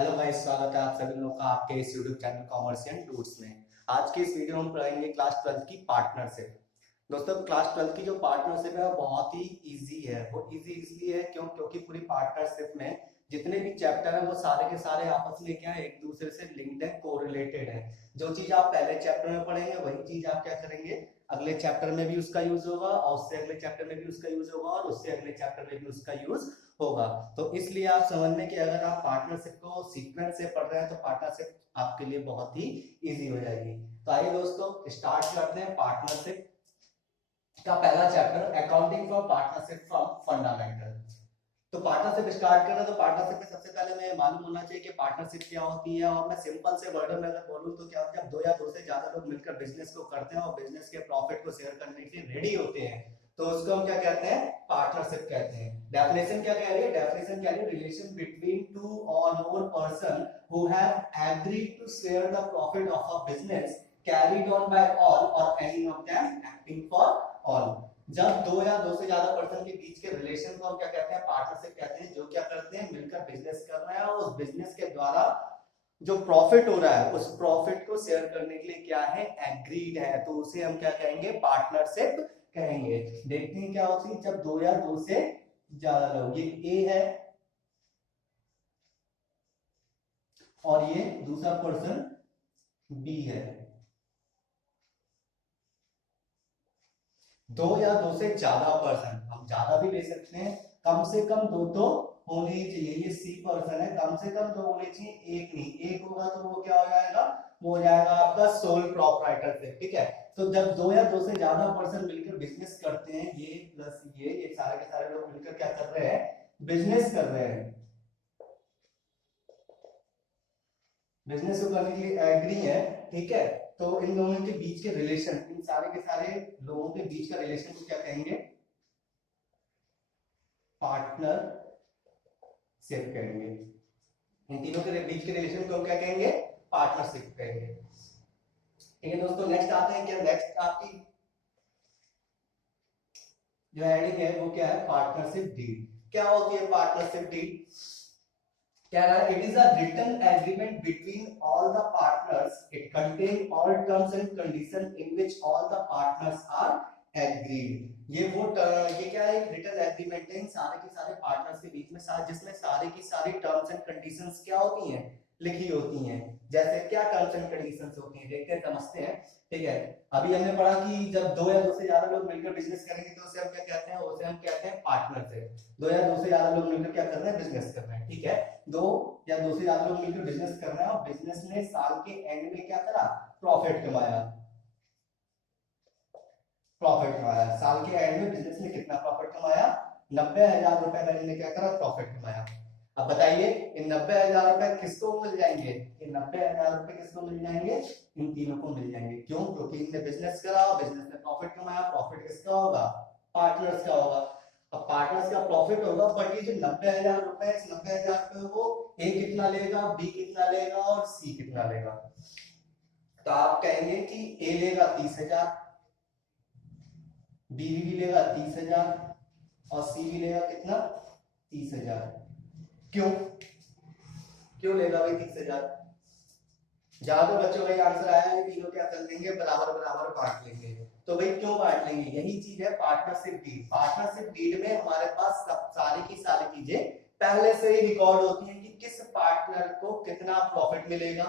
Hello guys, स्वागत है आप सभी लोगों का आपके इस यूट्यूब चैनल कॉमर्शियल टूर्स में। आज के इस वीडियो में हम पढ़ेंगे क्लास 12 की पार्टनरशिप। दोस्तों, क्लास 12 की जो पार्टनरशिप है वो बहुत ही इजी है। वो इजी इसलिए है क्योंकि पूरी पार्टनरशिप में जितने भी चैप्टर है वो सारे के सारे आपस में क्या है, एक दूसरे से लिंक्ड है, कोरिलेटेड है। जो चीज आप पहले चैप्टर में पढ़ेंगे वही चीज आप क्या करेंगे, अगले चैप्टर में भी उसका यूज होगा, और उससे अगले चैप्टर में भी उसका यूज होगा, और उससे अगले चैप्टर में भी उसका यूज होगा। तो इसलिए आप समझ लें कि अगर आप पार्टनरशिप को सीक्वेंस से पढ़ रहे हैं तो पार्टनरशिप आपके लिए बहुत ही इजी हो जाएगी। तो आइए दोस्तों, स्टार्ट करते हैं पार्टनरशिप का पहला chapter, accounting for partnership from fundamental. तो पार्टनरशिप स्टार्ट करना, तो पार्टनरशिप में सबसे पहले हमें मालूम होना चाहिए कि पार्टनरशिप क्या होती है। और मैं सिंपल से वर्ड में अगर बोलूं तो क्या होता है, जब दो या दो से ज्यादा लोग मिलकर बिजनेस को करते हैं और बिजनेस के प्रॉफिट को शेयर करने के लिए रेडी होते हैं, तो उसको हम क्या कहते हैं, पार्टनरशिप कहते हैं। डेफिनेशन क्या कह रही है, डेफिनेशन क्या है, relation between two or more person who have agreed to share the profit of a business carried on by all or any of them acting for all. जब दो या दो से ज्यादा पर्सन के बीच के रिलेशन को हम क्या कहते हैं, पार्टनरशिप कहते हैं। जो क्या करते हैं, मिलकर बिजनेस कर रहे हैं और उस बिजनेस के द्वारा जो प्रॉफिट हो रहा है उस प्रॉफिट को शेयर करने के लिए क्या है, एग्रीड है, तो उसे हम क्या कहेंगे, पार्टनरशिप कहेंगे। देखते हैं क्या होती है जब दो या दो से ज्यादा लोग, ये ए है और ये दूसरा पर्सन बी है। दो या दो से ज्यादा पर्सन, हम ज्यादा भी ले सकते हैं, कम से कम दो तो होने ही चाहिए। ये सी पर्सन है, कम से कम दो होने चाहिए, एक नहीं। एक होगा तो वो क्या हो जाएगा, वो हो जाएगा आपका सोल प्रोप्राइटरशिप। ठीक है, तो जब दो या दो से ज्यादा पर्सन मिलकर बिजनेस करते हैं, ये प्लस ये सारे के सारे लोग मिलकर क्या कर रहे हैं, बिजनेस कर रहे हैं, बिजनेस को करने के लिए एग्री है। ठीक है, तो इन दोनों के बीच के रिलेशन, इन सारे के सारे लोगों के बीच का रिलेशन को क्या कहेंगे, पार्टनरशिप कहेंगे। इन तीनों के बीच के रिलेशन को हम क्या कहेंगे, पार्टनरशिप कहेंगे। ठीक है दोस्तों, नेक्स्ट आते हैं। क्या नेक्स्ट आपकी जो हेडिंग है वो क्या है, पार्टनरशिप डीड। क्या होती है पार्टनरशिप डीड, क्या रहा है, it is a written agreement between all the partners, it contain all terms and condition in which all the partners are agreed. ये क्या है, एक रिटन एग्रीमेंट है इन सारे के सारे पार्टनर्स के बीच में, जिसमें सारे की सारी टर्म्स एंड कंडीशंस क्या होती हैं, लिखी होती हैं। जैसे क्या टर्म्स एंड कंडीशंस होती हैं, देखते हैं, समझते हैं। ठीक है, अभी हमने पढ़ा कि जब दो या दो से ज्यादा लोग मिलकर बिजनेस करेंगे तो उसे हम क्या कहते हैं, उसे हम कहते हैं पार्टनरशिप। दो या दो से ज्यादा लोग मिलकर क्या कर रहे हैं, बिजनेस कर रहे हैं। ठीक है, दो या दो से ज्यादा लोग मिलकर बिजनेस कर रहे हैं और बिजनेस ने साल के एंड में क्या करा, प्रॉफिट कमाया। प्रॉफिट कमाया साल के एंड में बिजनेस ने कितना प्रॉफिट कमाया, 90,000 रुपए का इन्होंने क्या करा, प्रॉफिट कमाया। अब बताइए, इन 90,000 रुपए किसको मिल जाएंगे, इन 90,000 रुपए किसको मिल जाएंगे, इन तीनों को मिल जाएंगे। क्यों, क्योंकि इनने बिजनेस करा, बिजनेस ने प्रॉफिट कमाया, प्रॉफिट किसका होगा, पार्टनर्स का होगा। अब पार्टनर्स का प्रॉफिट होगा, बट ये जो 90,000 रुपए, इस 90,000 रुपए वो ए कितना लेगा, बी कितना लेगा और सी कितना लेगा। तो आप कहेंगे कि ए लेगा 30,000, बी भी लेगा 30,000 और सी भी लेगा कितना, 30,000। क्यों, क्यों लेगा भाई 30,000, ज्यादा बच्चों का आंसर आया है, तीनों क्या कर लेंगे, बराबर बराबर बांट लेंगे। तो भाई क्यों बांट लेंगे, यही चीज है पार्टनरशिप डीड। पार्टनरशिप डीड में हमारे पास सब सारी की सारी चीजें पहले से ही रिकॉर्ड होती हैं कि किस पार्टनर को कितना प्रॉफिट मिलेगा,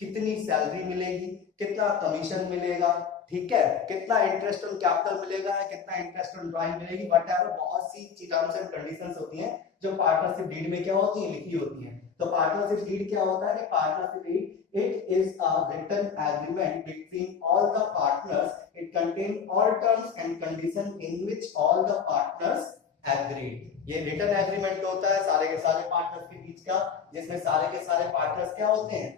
कितनी सैलरी मिलेगी, कितना कमीशन मिलेगा, ठीक है, कितना इंटरेस्ट ऑन कैपिटल मिलेगा, कितना इंटरेस्ट ऑन ड्राइंग मिलेगी, वट एवर, बहुत सी टर्म्स एंड कंडीशंस होती हैं जो पार्टनरशिप डीड में क्या होती है, लिखी होती हैं। तो पार्टनरशिप डीड क्या होता है कि partnership deed, it is a written agreement between all the partners, it contains all terms and conditions in which all the partners agree। ये रिटन एग्रीमेंट होता है सारे के सारे पार्टनर्स के बीच का, जिसमें सारे के सारे पार्टनर्स क्या होते हैं,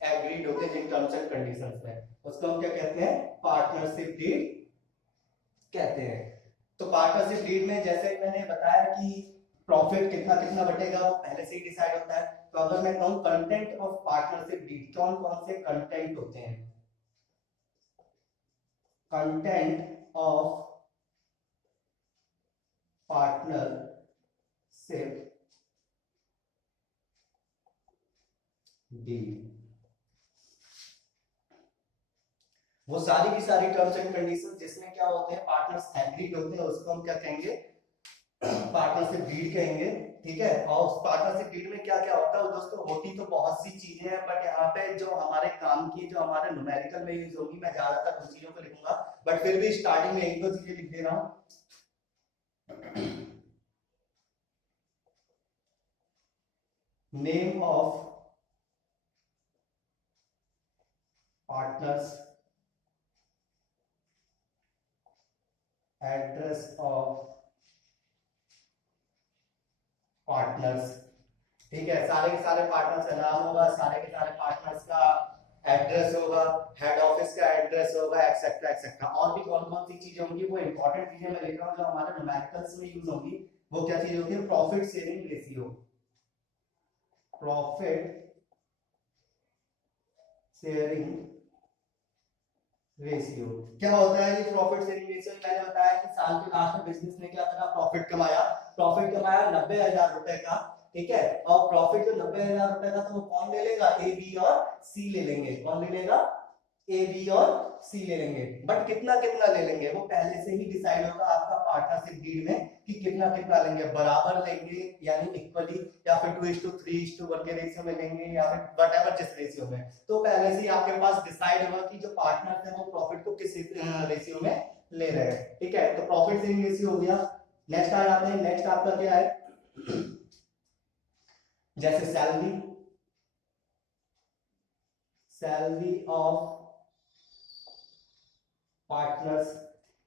एग्रीड होते हैं जिन टर्म्स एंड कंडीशंस में, उसको हम क्या कहते हैं, पार्टनरशिप डीड कहते हैं। तो पार्टनरशिप डीड में जैसे मैंने बताया कि प्रॉफिट कितना कितना बटेगा वो पहले से ही डिसाइड होता है। तो अगर मैं कहूं कंटेंट ऑफ पार्टनरशिप डीड, कौन कौन से कंटेंट होते हैं, कंटेंट ऑफ पार्टनरशिप डीड। वो सारी की सारी टर्म्स एंड कंडीशंस जिसमें क्या होते हैं पार्टनर्स एग्रीड होते हैं उसको हम क्या कहेंगे, पार्टनरशिप डीड कहेंगे। ठीक है, और उस पार्टनरशिप डीड में क्या क्या होता है दोस्तों, होती तो बहुत सी चीजें हैं, बट यहाँ पे जो हमारे काम की जो हमारे न्यूमेरिकल में यूज होगी, मैं ज्यादातर उन चीजों को लिखूंगा, बट फिर भी स्टार्टिंग में एक दो चीजें लिख दे रहा हूँ। Name of partners, address of partners. ठीक है, सारे के सारे पार्टनर्स का नाम होगा, सारे के सारे पार्टनर्स का एड्रेस होगा, हेड ऑफिस का एड्रेस होगा, एक्सेट्रा एक्सेट्रा। और भी कौन कौन सी चीजें होंगी, वो इंपॉर्टेंट चीजें मैं लिख रहा हूँ जो हमारे न्यूमेरिकल्स में यूज होंगी। वो क्या चीज होती है, profit sharing ratio. Profit sharing ratio क्या होता है, ये प्रॉफिट शेयरिंग रेशियो मैंने बताया कि साल के लास्ट में बिजनेस ने क्या करा, प्रॉफिट कमाया। प्रॉफिट कमाया 90,000 रुपए का। ठीक है, और प्रॉफिट जो 90,000 रुपए का, तो वो कौन ले लेगा, ए बी और सी ले लेंगे। कौन ले लेगा, ए बी और सी ले लेंगे। बट कितना कितना ले लेंगे वो पहले से ही डिसाइड होगा आपका पार्टनरशिप डीड में कि कितना कितना लेंगे, बराबर लेंगे यानी इक्वली, या फिर 2:3:1 के रेशियो में लेंगे, या फिर व्हाटएवर जिस रेशियो में। तो पहले से ही आपके पास डिसाइड होगा कि जो पार्टनर है वो प्रॉफिट को किस रेशियो में ले रहे हैं। ठीक है, तो प्रॉफिट शेयरिंग रेशियो हो गया। नेक्स्ट आ जाते हैं, नेक्स्ट आपका क्या है, जैसे सैलरी, सैलरी ऑफ पार्टनर्स,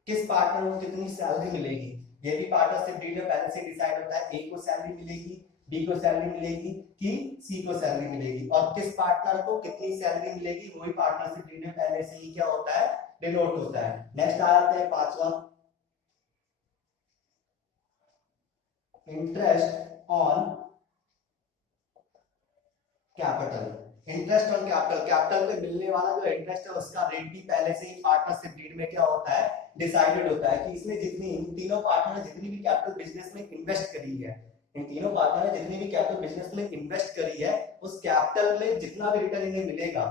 किस पार्टनर को कितनी सैलरी मिलेगी, ये भी पार्टनरशिप डीड में पहले से डिसाइड होता है। ए को सैलरी मिलेगी, बी को सैलरी मिलेगी कि सी को सैलरी मिलेगी, और किस पार्टनर को कितनी सैलरी मिलेगी वही पार्टनरशिप डीड में पहले से ही क्या होता है, डिनोट होता है। नेक्स्ट आ जाते हैं पांचवा, interest on capital. Interest on capital, capital पे मिलने वाला जो इंटरेस्ट है उसका रेट भी पहले से ही पार्टनरशिप डीड में क्या होता है, डिसाइडेड होता है कि इसमें जितनी, इन तीनों पार्टनर ने जितनी भी कैपिटल बिजनेस में इन्वेस्ट करी है, इन तीनों पार्टनर ने जितनी भी कैपिटल बिजनेस में इन्वेस्ट करी है, उस कैपिटल में जितना भी रिटर्न इन्हें मिलेगा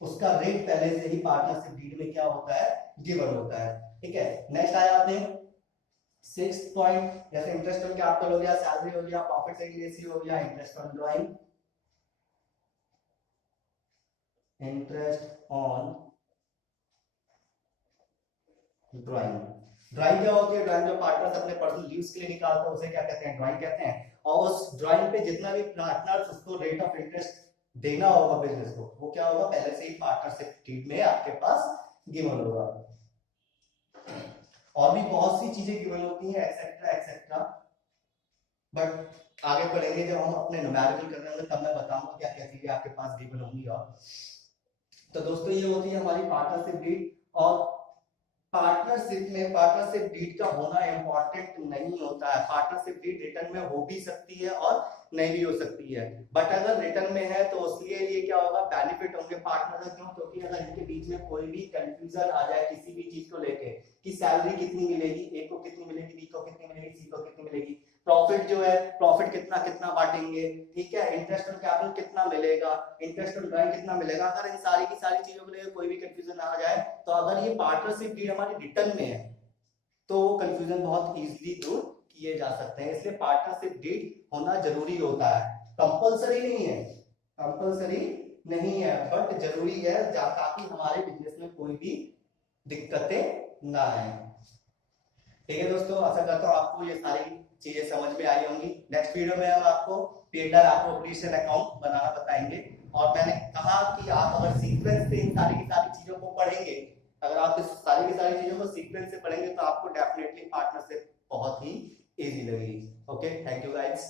उसका रेट पहले से ही पार्टनरशिप डीड में क्या होता है, गिवन होता है। ठीक है, नेक्स्ट आ जाते हैं 6 पॉइंट, जैसे इंटरेस्ट ऑन कैपिटल हो गया, सैलरी हो गया, प्रॉफिट शेयरिंग रेशियो हो गया, interest on drawing, interest on drawing. Drawing क्या होती है, ड्राइंग जो पार्टनर्स अपने पर्सनल यूज के लिए निकालते हैं उसे क्या कहते हैं, ड्राइंग कहते हैं। और उस ड्राइंग पे जितना भी पार्टनर्स उसको रेट ऑफ इंटरेस्ट देना होगा बिजनेस को, वो क्या होगा, पहले से ही पार्टनरशिप डीड में आपके पास गिवन होगा। और भी बहुत सी चीजें गिवन होती हैं, एक्सेट्रा एक्सेट्रा, बट आगे पढ़ेंगे जब हम अपने न्यूमेरिकल कर रहे होंगे तब मैं बताऊंगा क्या क्या चीजें आपके पास गिवन होंगी। और तो दोस्तों ये होती है हमारी पार्टनरशिप डीड। और पार्टनरशिप में पार्टनरशिप डीड का होना इंपॉर्टेंट नहीं होता है, पार्टनरशिप डीड रिटर्न में हो भी सकती है और नहीं भी हो सकती है, बट अगर रिटर्न में है तो उसके लिए क्या होगा, बेनिफिट होंगे पार्टनर का। क्यों, क्योंकि अगर इनके बीच में कोई भी कंफ्यूजन आ जाए किसी भी चीज को लेके कि सैलरी कितनी मिलेगी, ए को कितनी मिलेगी, बी को कितनी मिलेगी, सी को कितनी मिलेगी, प्रॉफिट जो है प्रॉफिट कितना कितना बांटेंगे, ठीक है, इंटरेस्ट ऑन कैपिटल कितना मिलेगा, इंटरेस्ट ऑन ड्राइंग कितना मिलेगा, अगर इन सारी की सारी चीजों को लेकर कोई भी कंफ्यूजन आ जाए, तो अगर ये पार्टनरशिप डीड हमारी रिटर्न में है तो कंफ्यूजन बहुत इजीली दूर किए जा सकते हैं। इसलिए पार्टनरशिप डीड होना जरूरी होता है, कंपलसरी नहीं है, कंपलसरी नहीं है, बट जरूरी है ताकि हमारे बिजनेस में कोई भी दिक्कतें ना आए। ठीक है दोस्तों, आशा करता हूँ आपको ये सारी चीजें समझ में आई होंगी। नेक्स्ट वीडियो में हम आपको पेडर एप्रोप्रिएशन अकाउंट बनाना बताएंगे। और मैंने कहा कि आप अगर सीक्वेंस से इन सारी की सारी चीजों को पढ़ेंगे, अगर आप इस सारी की सारी चीजों को सीक्वेंस से पढ़ेंगे तो आपको डेफिनेटली पार्टनरशिप बहुत ही इजी लगेगी। Okay, thank you guys.